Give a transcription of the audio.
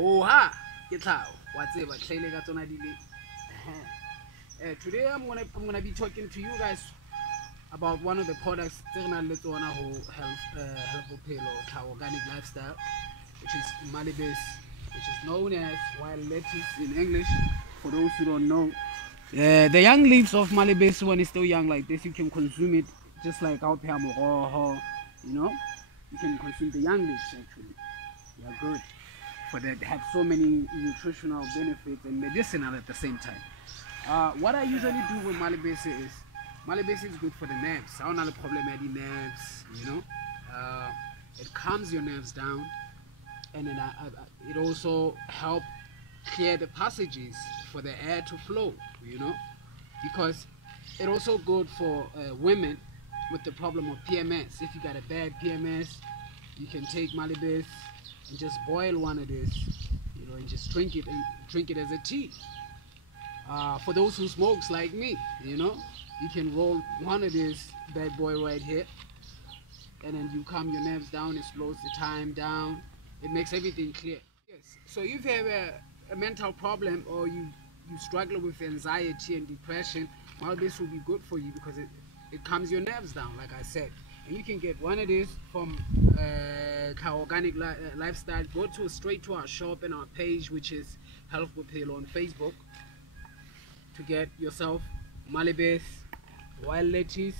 Oh ha, ke Tlhaho. What's it? Today I'm gonna be talking to you guys about one of the products health organic lifestyle, which is Mmalebese, which is known as wild lettuce in English. For those who don't know, the young leaves of Mmalebese, when it's still young like this, you can consume it just like out here, you know. You can consume the young leaves actually. They are good for that. They have so many nutritional benefits and medicinal at the same time. What I usually do with Mmalebese is good for the nerves. I don't have a problem with the nerves, you know. It calms your nerves down, and then it also help clear the passages for the air to flow, you know, because it also good for women with the problem of PMS. If you got a bad PMS, you can take Mmalebese and just boil one of this, you know, and just drink it as a tea. For those who smokes like me, you know, you can roll one of this bad boy right here, and then you calm your nerves down. It slows the time down. It makes everything clear. Yes. So if you have a mental problem, or you struggle with anxiety and depression, well, this will be good for you because it calms your nerves down, like I said. And you can get one of these from Tlhaho Organic Lifestyle. Go straight to our shop and our page, which is Health with Halo on Facebook, to get yourself Mmalebese, wild lettuce,